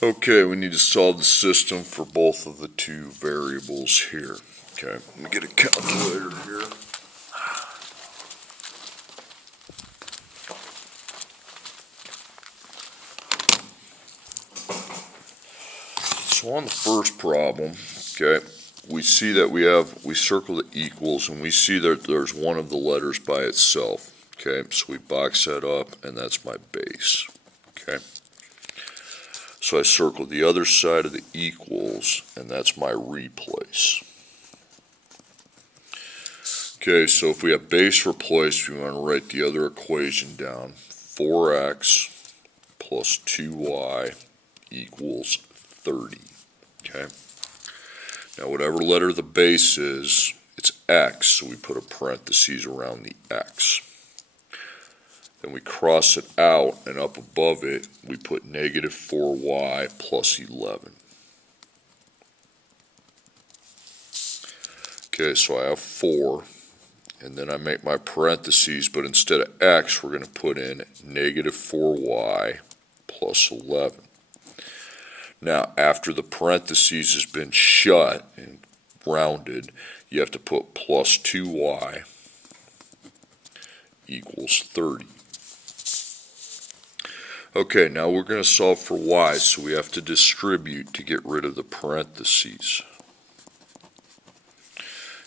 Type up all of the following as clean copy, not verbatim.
Okay, we need to solve the system for both of the two variables here. Okay, let me get a calculator here. So on the first problem, okay, we see that we circle the equals and we see that there's one of the letters by itself. Okay, so we box that up and that's my base. Okay. So I circle the other side of the equals, and that's my replace. Okay, so if we have base replaced, we want to write the other equation down. 4x plus 2y equals 30. Okay. Now whatever letter the base is, it's x, so we put a parentheses around the x. Then we cross it out, and up above it, we put negative 4y plus 11. Okay, so I have 4, and then I make my parentheses, but instead of x, we're going to put in negative 4y plus 11. Now, after the parentheses has been shut and rounded, you have to put plus 2y equals 30. Okay, now we're going to solve for y, so we have to distribute to get rid of the parentheses.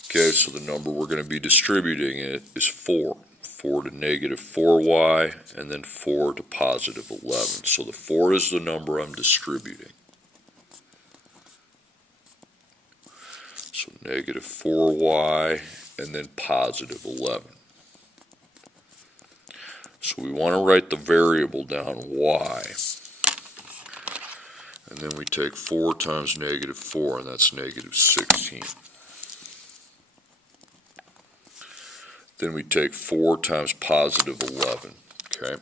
Okay, so the number we're going to be distributing it is 4. 4 to negative 4y, and then 4 to positive 11. So the 4 is the number I'm distributing. So negative 4y, and then positive 11. So we want to write the variable down, y. And then we take 4 times negative 4, and that's negative 16. Then we take 4 times positive 11, okay?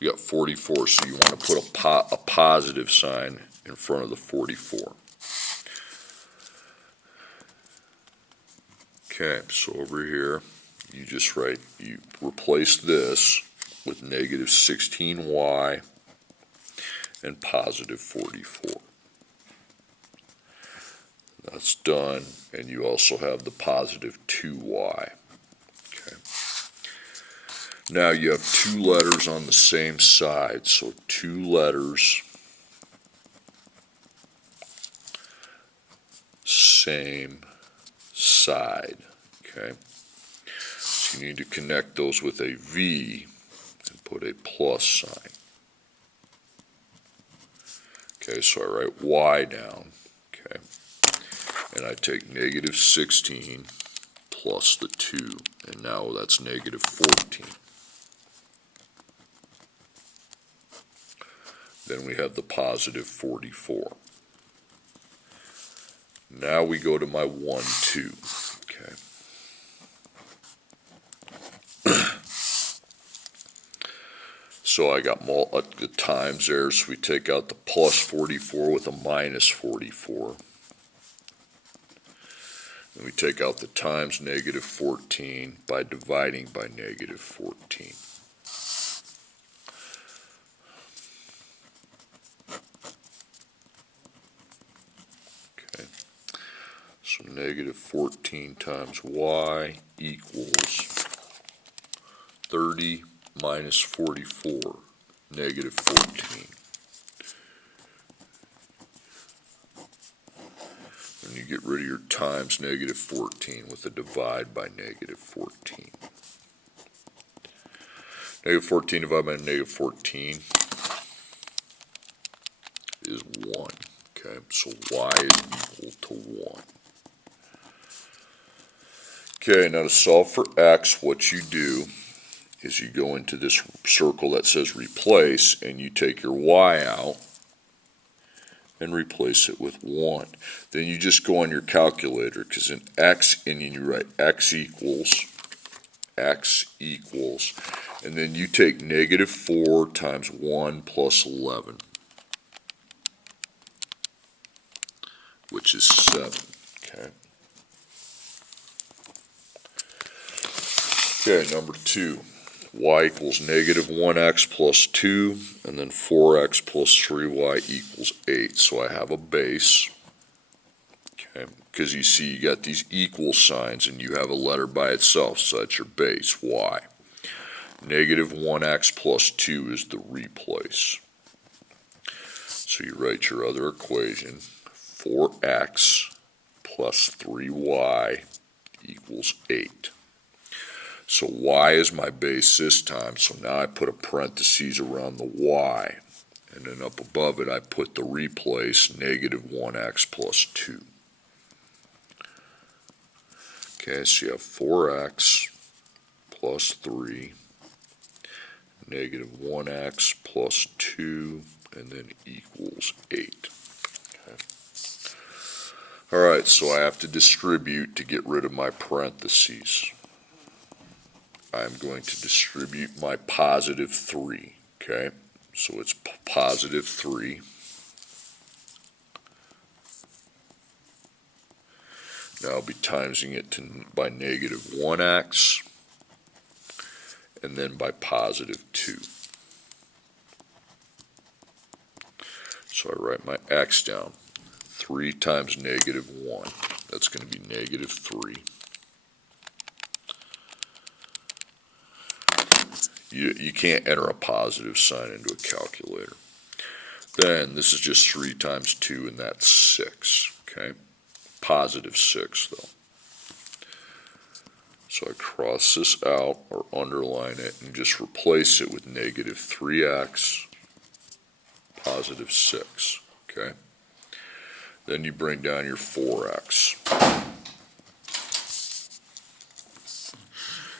We got 44, so you want to put a positive sign in front of the 44. Okay, so over here, you replace this with negative 16y and positive 44. That's done, and you also have the positive 2y. Okay. Now you have two letters on the same side, so two letters, same side. Okay. So you need to connect those with a V and put a plus sign. Okay, so I write y down. Okay. And I take negative 16 plus the 2, and now that's negative 14. Then we have the positive 44. Now we go to my 1, 2. Okay. So I got the times there, so we take out the plus 44 with a minus 44. And we take out the times negative 14 by dividing by negative 14. Okay, so negative 14 times y equals 30 minus 44, negative 14. And you get rid of your times negative 14 with a divide by negative 14. Negative 14 divided by negative 14 is 1. Okay, so y is equal to 1. Okay, now to solve for x, what you do is you go into this circle that says replace, and you take your y out and replace it with 1. Then you just go on your calculator, because in x, and you write x equals, and then you take negative 4 times 1 plus 11, which is 7. Okay. Okay, number 2. y equals negative 1x plus 2, and then 4x plus 3y equals 8. So I have a base, okay, because you see you got these equal signs and you have a letter by itself, so that's your base, y. Negative 1x plus 2 is the replace. So you write your other equation, 4x plus 3y equals 8. So y is my base this time, so now I put a parentheses around the y, and then up above it I put the replace, negative 1x plus 2. Okay, so you have 4x plus 3, negative 1x plus 2, and then equals 8. Okay. Alright, so I have to distribute to get rid of my parentheses. I'm going to distribute my positive 3, okay? So it's positive 3. Now I'll be timesing it by negative 1x, and then by positive 2. So I write my x down. 3 times negative 1. That's going to be negative 3. You can't enter a positive sign into a calculator. Then this is just 3 times 2, and that's 6. Okay? Positive 6, though. So I cross this out, or underline it, and just replace it with negative 3x, positive 6. Okay? Then you bring down your 4x.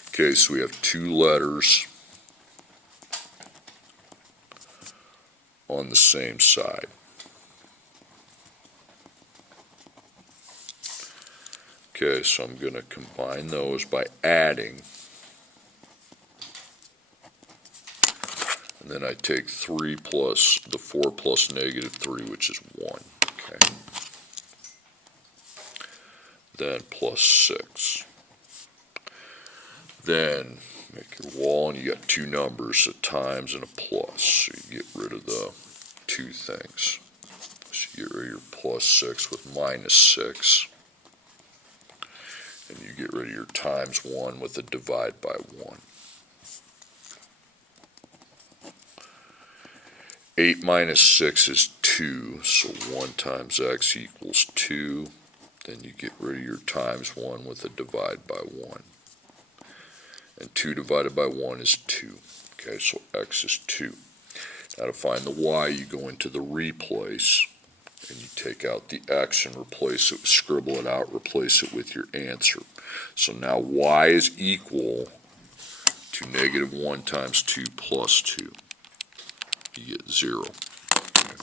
Okay, so we have 2 letters on the same side. Okay, so I'm going to combine those by adding, and then I take 3 plus the 4 plus negative 3, which is 1. Okay. Then plus 6. Then make your wall, and you got 2 numbers, a times and a plus. So you get rid of the 2 things. So you get rid of your plus 6 with minus 6. And you get rid of your times 1 with a divide by 1. 8 minus 6 is 2, so 1 times x equals 2. Then you get rid of your times 1 with a divide by 1. And 2 divided by 1 is 2. Okay, so x is 2. Now to find the y, you go into the replace, and you take out the x and replace it, scribble it out, replace it with your answer. So now y is equal to negative 1 times 2 plus 2. You get 0. Okay.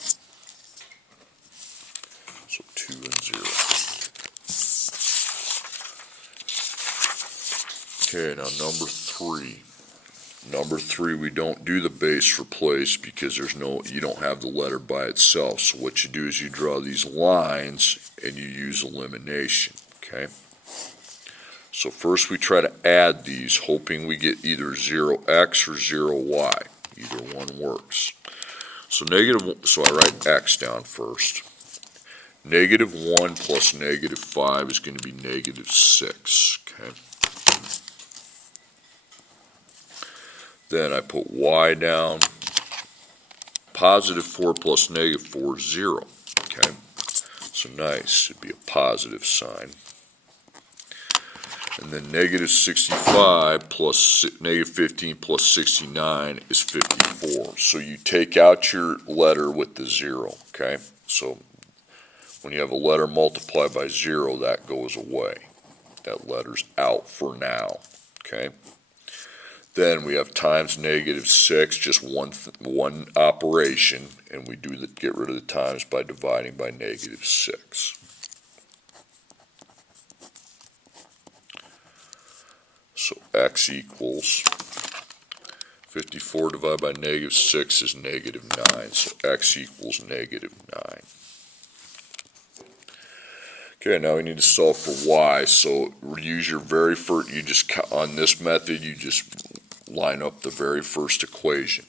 So 2 and 0. Okay, now number 3. Number 3, we don't do the base replace because you don't have the letter by itself. So what you do is you draw these lines and you use elimination. Okay. So first we try to add these, hoping we get either 0x or 0y. Either one works. So so I write x down first. Negative 1 plus negative 5 is going to be negative 6. Okay. Then I put y down. Positive 4 plus negative 4 is 0. Okay. So nice. It'd be a positive sign. And then negative 65 plus negative 15 plus 69 is 54. So you take out your letter with the 0. Okay. So when you have a letter multiplied by 0, that goes away. That letter's out for now. Okay. Then we have times negative 6, just one operation, and we get rid of the times by dividing by negative 6. So x equals 54 divided by negative 6 is negative 9. So x equals negative 9. Okay, now we need to solve for y. So use your very first, on this method, you just line up the very first equation.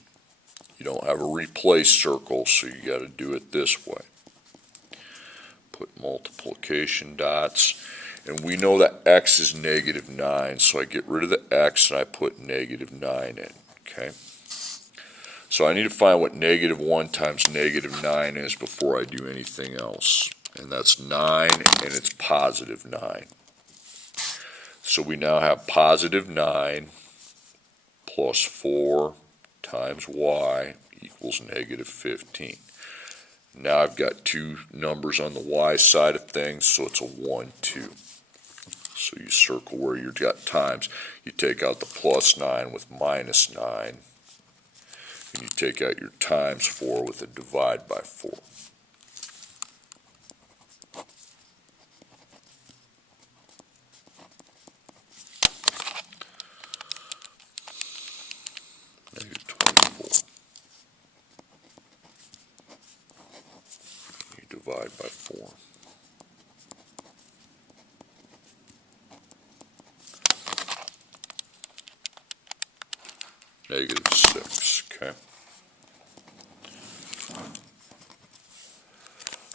You don't have a replace circle, so you got to do it this way. Put multiplication dots, and we know that x is -9, so I get rid of the x and I put -9 in, okay? So I need to find what -1 times -9 is before I do anything else, and that's 9, and it's +9. So we now have +9 plus 4 times y equals -15. Now I've got two numbers on the y side of things, so it's a 1, 2. So you circle where you've got times. You take out the +9 with -9, and you take out your times 4 with a divide by 4. -24. You divide by 4. -6, okay?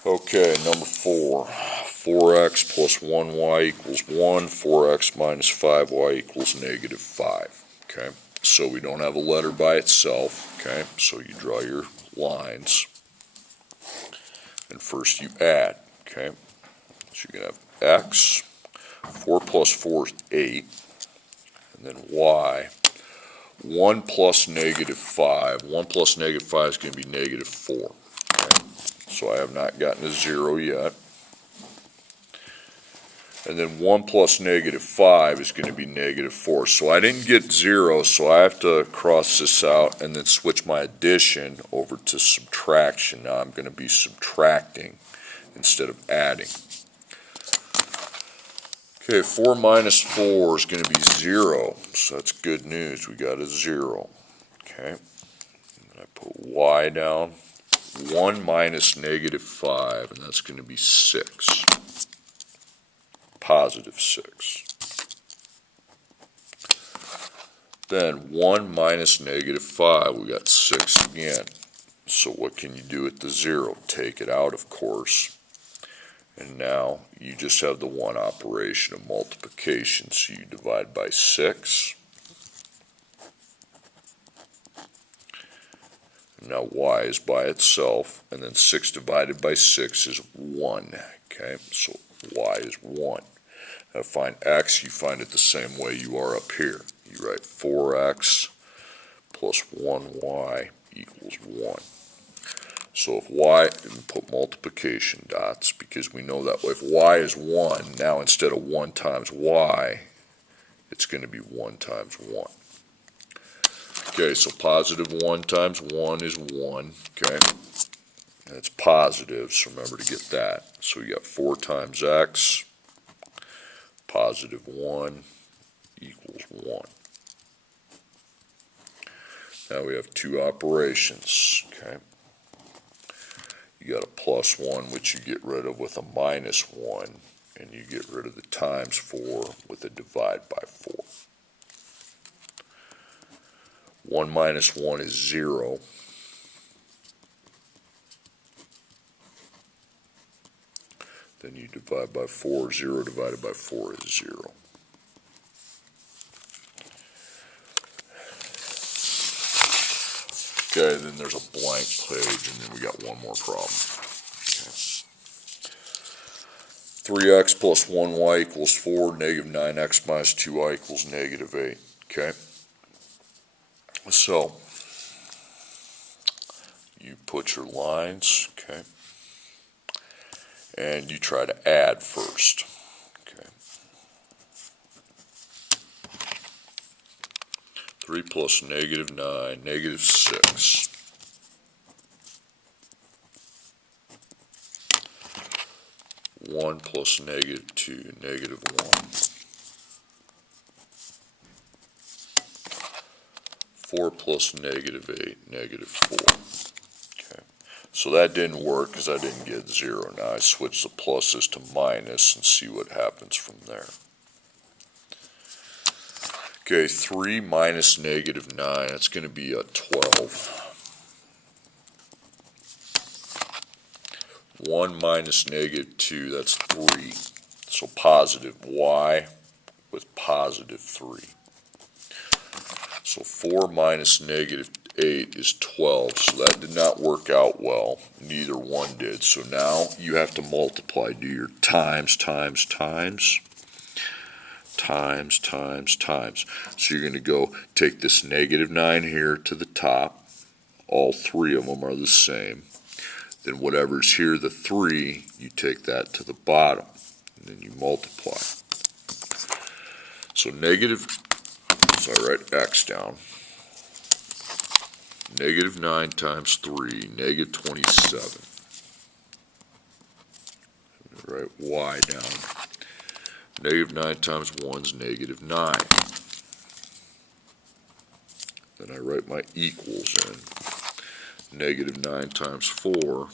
Okay, number 4. 4x plus 1y equals 1. 4x minus 5y equals -5, okay? So we don't have a letter by itself, okay? So you draw your lines, and first you add, okay? So you're going to have x, 4 plus 4 is 8, and then y, 1 plus -5. 1 plus -5 is going to be -4. Okay? So I have not gotten to 0 yet. And then 1 plus -5 is going to be -4. So I didn't get 0, so I have to cross this out and then switch my addition over to subtraction. Now I'm going to be subtracting instead of adding. Okay, 4 minus 4 is going to be 0, so that's good news. We got a 0. Okay, and I put y down. 1 minus -5, and that's going to be 6. +6. Then 1 minus -5, we got 6 again. So what can you do at the 0? Take it out, of course. And now you just have the one operation of multiplication. So you divide by 6. And now y is by itself. And then 6 divided by 6 is 1. Okay, so y is 1. Now to find x, you find it the same way you are up here. You write 4x plus 1y equals 1. So if y, and put multiplication dots, because we know that if y is 1, now instead of 1 times y, it's going to be 1 times 1. Okay, so +1 times 1 is 1, okay? That's positive, so remember to get that. So you got 4 times x, +1 equals 1. Now we have two operations, okay? You got a +1, which you get rid of with a -1, and you get rid of the times 4 with a divide by 4. 1 minus 1 is 0. Then you divide by 4. 0 divided by 4 is 0. Okay, then there's a blank page, and then we got one more problem. Okay. 3x plus 1y equals 4, -9x minus 2y equals -8. Okay. So, you put your lines, okay, and you try to add first. Okay. 3 plus -9, -6. 1 plus -2, -1. 4 plus -8, -4. Okay. So that didn't work because I didn't get 0. Now I switch the pluses to minus and see what happens from there. Okay, 3 minus negative 9, that's going to be a 12. 1 minus negative 2, that's 3. So positive y with positive 3. So 4 minus negative 8 is 12, so that did not work out well. Neither one did. So now you have to multiply. Do your times, times, times. Times, times, times. So you're going to go take this negative 9 here to the top. All three of them are the same. Then whatever's here, the 3, you take that to the bottom. And then you multiply. So so I write x down. Negative 9 times 3, negative 27. I write y down. Negative 9 times 1 is negative 9. Then I write my equals in. Negative 9 times 4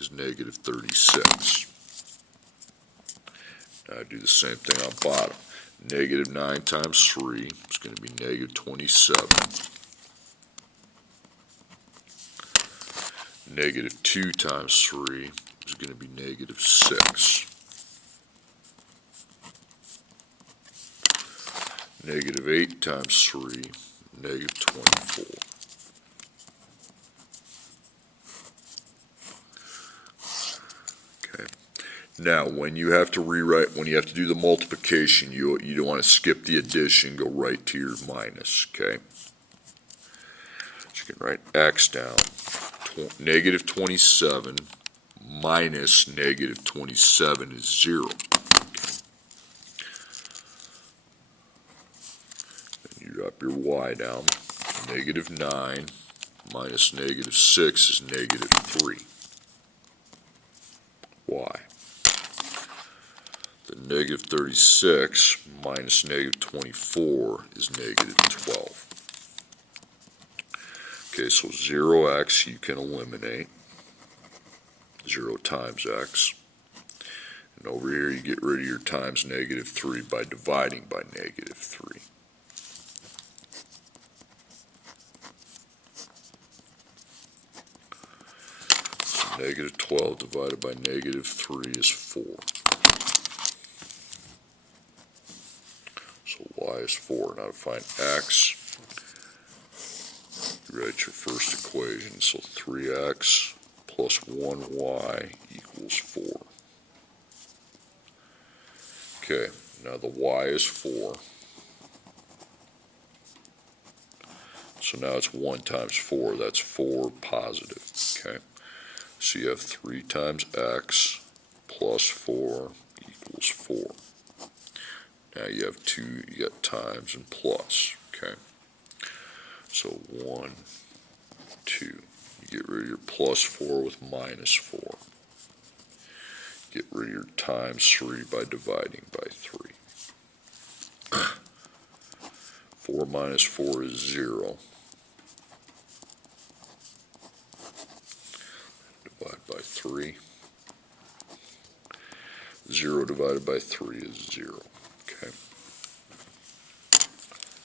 is negative 36. Now I do the same thing on bottom. Negative 9 times 3 is going to be negative 27. Negative 2 times 3 is going to be negative 6. Negative 8 times 3, negative 24. Okay. Now, when you have to when you have to do the multiplication, you don't want to skip the addition, go right to your minus, okay? So you can write x down. Negative 27 minus negative 27 is 0. You drop your y down. Negative 9 minus negative 6 is negative 3. Y. Then negative 36 minus negative 24 is negative 12. Okay, so 0x you can eliminate. 0 times x. And over here you get rid of your times negative 3 by dividing by negative 3. Negative 12 divided by negative 3 is 4. So y is 4. Now to find x, you write your first equation. So 3x plus 1y equals 4. Okay, now the y is 4. So now it's 1 times 4. That's 4 positive. Okay. So you have 3 times x plus 4 equals 4. Now you have you got times and plus, okay? So 1, 2. You get rid of your plus 4 with minus 4. Get rid of your times 3 by dividing by 3. 4 minus 4 is 0. By 3. 0 divided by 3 is 0.